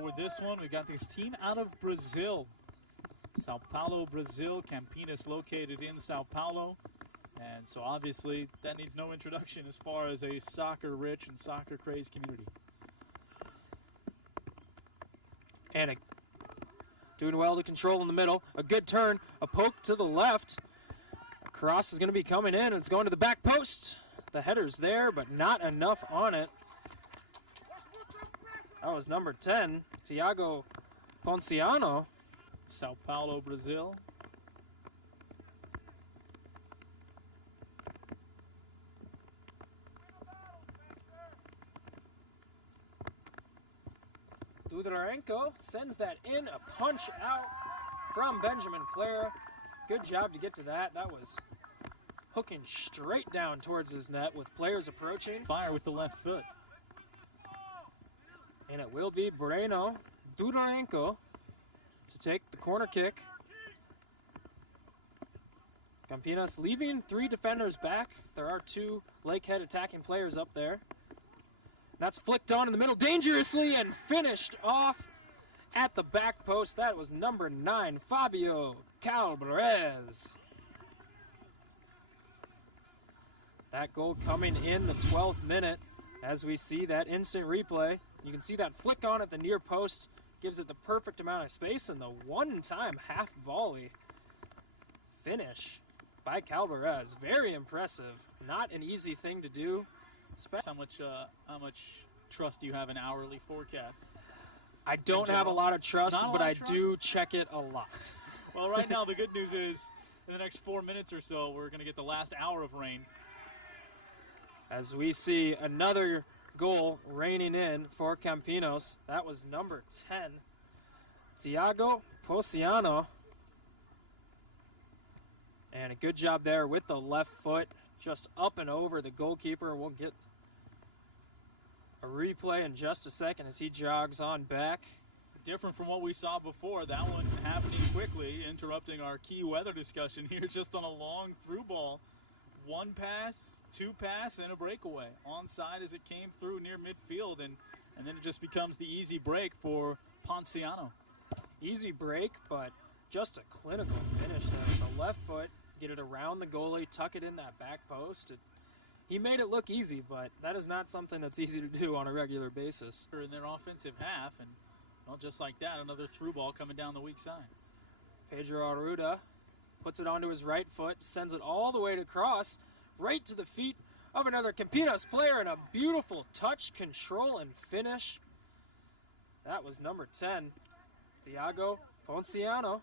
for this one. We got this team out of Brazil. Sao Paulo, Brazil. Campinas located in Sao Paulo. And so obviously that needs no introduction as far as a soccer-rich and soccer-crazed community. And doing well to control in the middle. A good turn, a poke to the left. Cross is going to be coming in. It's going to the back post. The header's there, but not enough on it. That was number 10, Tiago Ponciano. Sao Paulo, Brazil. Dudarenko sends that in, a punch out from Benjamin Clara. Good job to get to that. That was hooking straight down towards his net with players approaching. Fire with the left foot. And it will be Breno Dudarenko to take the corner kick. Campinas leaving 3 defenders back. There are 2 Lakehead attacking players up there. That's flicked on in the middle dangerously and finished off at the back post. That was number 9, Fabio Calvarez. That goal coming in the 12th minute as we see that instant replay. You can see that flick on at the near post, gives it the perfect amount of space, and the one-time half volley finish by Calvarez. Very impressive. Not an easy thing to do. How much trust do you have in hourly forecasts? I don't have a lot of trust, but I do check it a lot. Well, right now the good news is in the next 4 minutes or so, we're going to get the last hour of rain. As we see another goal raining in for Campinos. That was number 10, Tiago Ponciano. And a good job there with the left foot, just up and over the goalkeeper. We'll get a replay in just a second as he jogs on back. Different from what we saw before. That one happening quickly, interrupting our key weather discussion here, just on a long through ball. 1 pass, 2 pass, and a breakaway. Onside as it came through near midfield, and then it just becomes the easy break for Ponciano. Easy break, but just a clinical finish there. The left foot, get it around the goalie, tuck it in that back post. He made it look easy, but that is not something that's easy to do on a regular basis. In their offensive half, and well, just like that, another through ball coming down the weak side. Pedro Arruda puts it onto his right foot, sends it all the way to cross, right to the feet of another Campinas player, and a beautiful touch, control, and finish. That was number 10, Tiago Ponciano.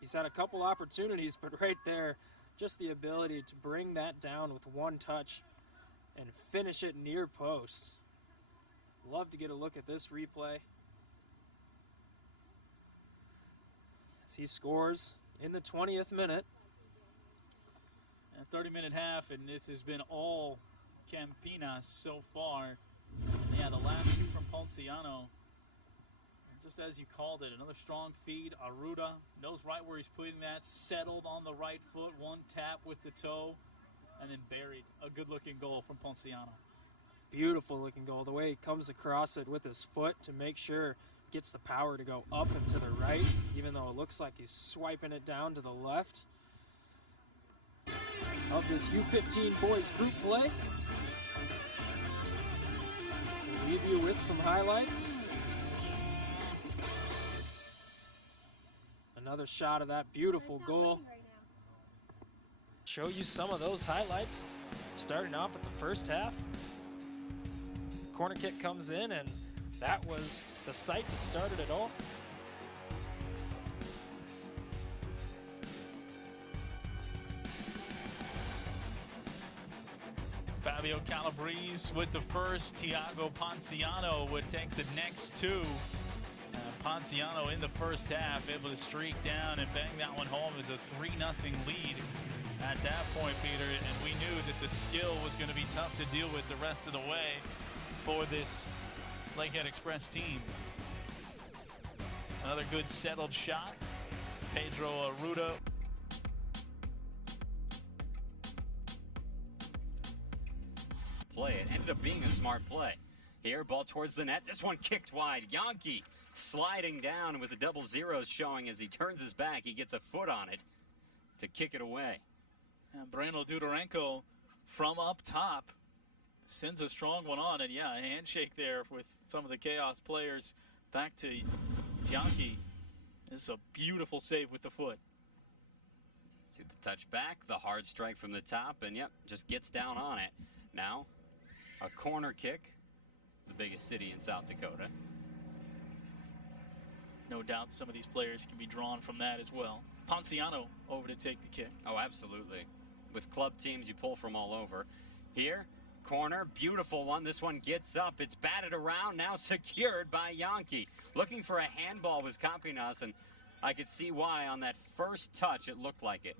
He's had a couple opportunities, but right there, just the ability to bring that down with one touch and finish it near post. Love to get a look at this replay. As he scores in the 20th minute. And 30-minute half, and this has been all Campinas so far. And yeah, the last 2 from Ponciano. Just as you called it, another strong feed. Arruda knows right where he's putting that. Settled on the right foot. 1 tap with the toe. And then buried. A good-looking goal from Ponciano. Beautiful-looking goal. The way he comes across it with his foot to make sure gets the power to go up and to the right, even though it looks like he's swiping it down to the left. Of this U-15 boys group play. We'll leave you with some highlights. Another shot of that beautiful goal. Show you some of those highlights. Starting off at the first half. Corner kick comes in, and that was the sight that started it all. Fabio Calabrese with the first. Tiago Ponciano would take the next 2. Ponciano in the first half able to streak down and bang that one home as a 3-0 lead at that point, Peter. And we knew that the skill was going to be tough to deal with the rest of the way for this Lakehead Express team. Another good settled shot. Pedro Arruda. Play. It ended up being a smart play. Here, ball towards the net. This one kicked wide. Yankee sliding down with the double zeros showing as he turns his back. He gets a foot on it to kick it away. And Breno from up top sends a strong one on. And yeah, a handshake there with some of the Chaos players back to Yankee. This is a beautiful save with the foot. See the touch back, the hard strike from the top, and yep, just gets down on it. Now, a corner kick, the biggest city in South Dakota. No doubt some of these players can be drawn from that as well. Ponciano over to take the kick. Oh, absolutely. With club teams, you pull from all over. Here, corner, beautiful one. This one gets up. It's batted around, now secured by Yankee. Looking for a handball was Campinas, and I could see why on that first touch it looked like it.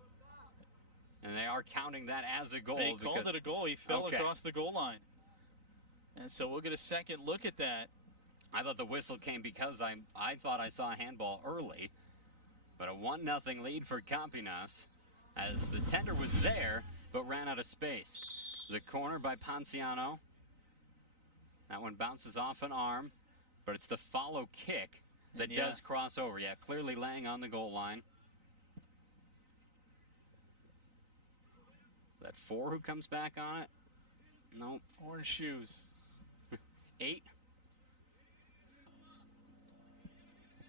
And they are counting that as a goal. They called it a goal. He fell across the goal line. And so we'll get a second look at that. I thought the whistle came because I thought I saw a handball early. But a 1-0 lead for Campinas as the tender was there but ran out of space. The corner by Ponciano. That one bounces off an arm, but it's the follow kick that does cross over. Yeah, clearly laying on the goal line. That 4 who comes back on it? No. Nope. Orange shoes. 8.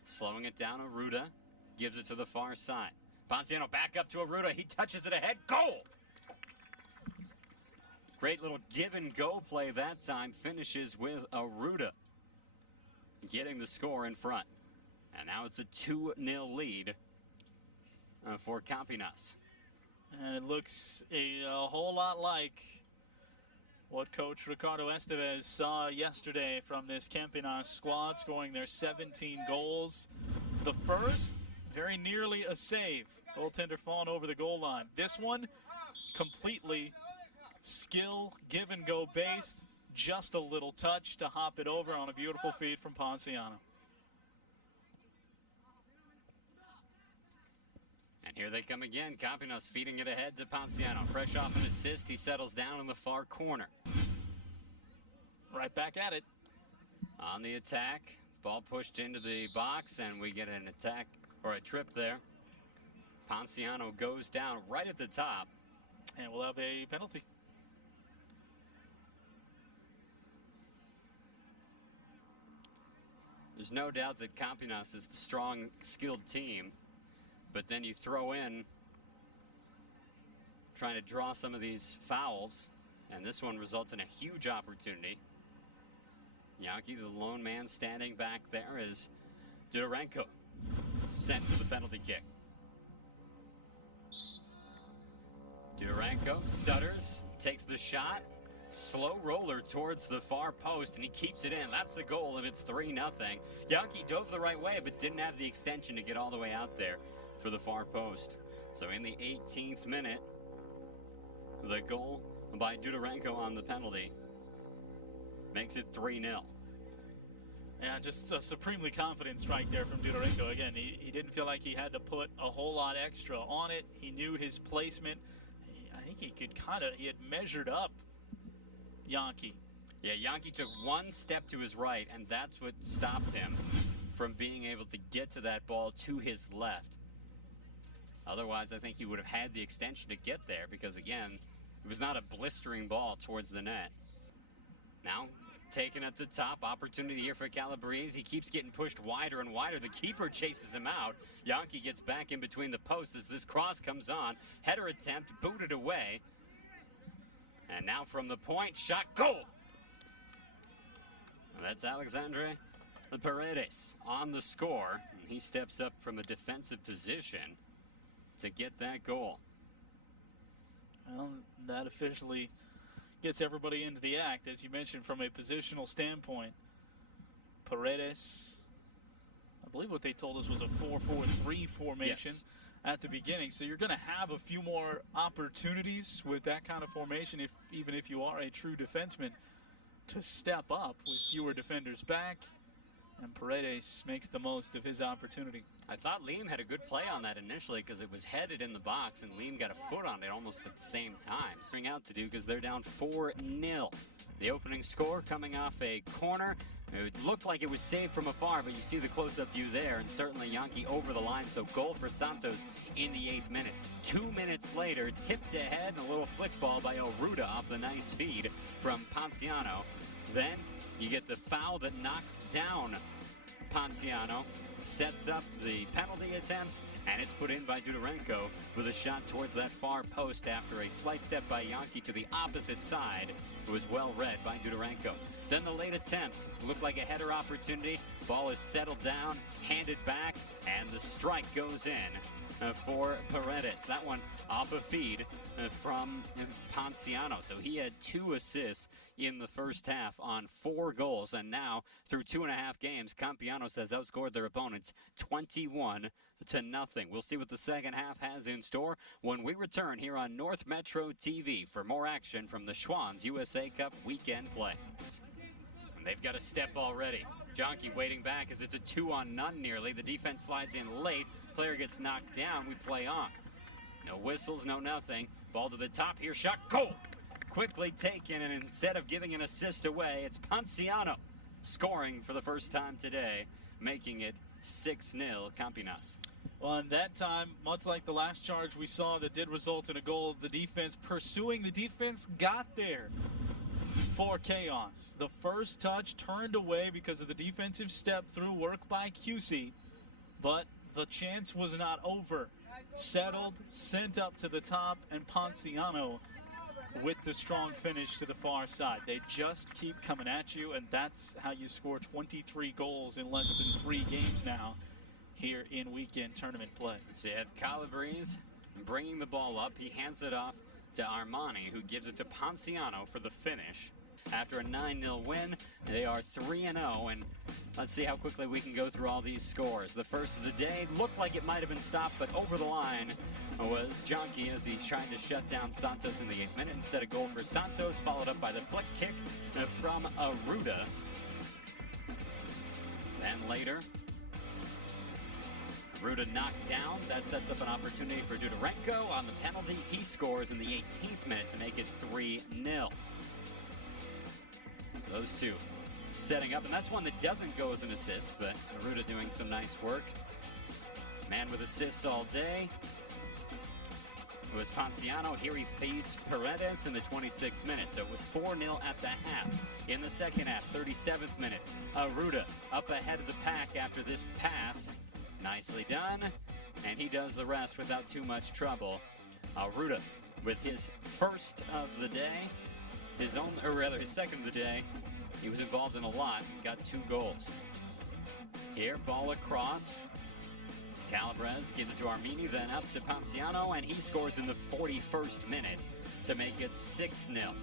Slowing it down, Aruda gives it to the far side. Ponciano back up to Aruda. He touches it ahead. Goal! Great little give and go play that time. Finishes with Aruda getting the score in front. And now it's a 2-0 lead for Campinas. And it looks a whole lot like what Coach Ricardo Estevez saw yesterday from this Campinas squad, scoring their 17 goals. The first, very nearly a save. Goaltender falling over the goal line. This one, completely skill, give and go based. Just a little touch to hop it over on a beautiful feed from Ponciano. And here they come again. Campinas feeding it ahead to Ponciano. Fresh off an assist, he settles down in the far corner. Right back at it. On the attack, ball pushed into the box, and we get an attack, or a trip there. Ponciano goes down right at the top. And we'll have a penalty. There's no doubt that Campinas is the strong, skilled team. But then you throw in trying to draw some of these fouls, and this one results in a huge opportunity. Yankee, the lone man standing back there, is Dudarenko sent to the penalty kick. Dudarenko stutters, takes the shot, slow roller towards the far post, and he keeps it in. That's the goal, and it's 3-0. Yankee dove the right way, but didn't have the extension to get all the way out there for the far post. So in the 18th minute, the goal by Dudarenko on the penalty makes it 3-0. Yeah, just a supremely confident strike there from Dudarenko. Again, he didn't feel like he had to put a whole lot extra on it. He knew his placement. I think he had measured up Yankee. Yeah, Yankee took one step to his right, and that's what stopped him from being able to get to that ball to his left. Otherwise, I think he would have had the extension to get there because, again, it was not a blistering ball towards the net. Now, taken at the top, opportunity here for Calabrese. He keeps getting pushed wider and wider. The keeper chases him out. Yankee gets back in between the posts as this cross comes on. Header attempt, booted away. And now from the point, shot, goal! And that's Alexandre Paredes on the score. He steps up from a defensive position to get that goal. Well, that officially gets everybody into the act, as you mentioned, from a positional standpoint. Paredes, I believe what they told us was a 4-4-3 formation at the beginning. So you're going to have a few more opportunities with that kind of formation, even if you are a true defenseman, to step up with fewer defenders back And Paredes makes the most of his opportunity. I thought Liam had a good play on that initially because it was headed in the box and Liam got a foot on it almost at the same time. Swing out to do because they're down 4-0. The opening score coming off a corner. It looked like it was saved from afar, but you see the close-up view there, and certainly Yankee over the line, so goal for Santos in the 8th minute. 2 minutes later, tipped ahead, and a little flick ball by Oruda off the nice feed from Ponciano. Then you get the foul that knocks down Ponciano, sets up the penalty attempt, and it's put in by Dudarenko with a shot towards that far post after a slight step by Yankee to the opposite side. It was well read by Dudarenko. Then the late attempt looked like a header opportunity. Ball is settled down, handed back, and the strike goes in for Paredes. That one off a feed from Ponciano. So he had 2 assists in the first half on 4 goals. And now, through 2.5 games, Campianos has outscored their opponents 21-0. We'll see what the second half has in store when we return here on North Metro TV for more action from the Schwann's USA Cup weekend play. And they've got a step already. Jonky waiting back as it's a 2-on-none nearly. The defense slides in late. Player gets knocked down. We play on. No whistles, no nothing. Ball to the top here. Shot goal. Quickly taken, and instead of giving an assist away, it's Ponciano scoring for the first time today, making it 6-0 Campinas. Well, and that time, much like the last charge we saw that did result in a goal, the defense pursuing, the defense got there for chaos. The first touch turned away because of the defensive step through work by QC, but the chance was not over. Settled, sent up to the top, and Ponciano with the strong finish to the far side. They just keep coming at you, and that's how you score 23 goals in less than 3 games now here in weekend tournament play. So you have Calabrese bringing the ball up. He hands it off to Armani, who gives it to Ponciano for the finish. After a 9-0 win, they are 3-0, and let's see how quickly we can go through all these scores. The first of the day looked like it might have been stopped, but over the line was Jonky as he's trying to shut down Santos in the 8th minute. Instead, a goal for Santos, followed up by the flick kick from Aruda. Then later, Aruda knocked down. That sets up an opportunity for Dudarenko on the penalty. He scores in the 18th minute to make it 3-0. Those two setting up, and that's one that doesn't go as an assist, but Aruda doing some nice work. Man with assists all day. It was Ponciano. Here he feeds Paredes in the 26th minute, so it was 4-0 at the half. In the second half, 37th minute, Aruda up ahead of the pack after this pass. Nicely done, and he does the rest without too much trouble. Aruda with his first of the day. His second of the day. He was involved in a lot and got 2 goals. Here, ball across. Calabrese gives it to Armini, then up to Ponciano, and he scores in the 41st minute to make it 6-0.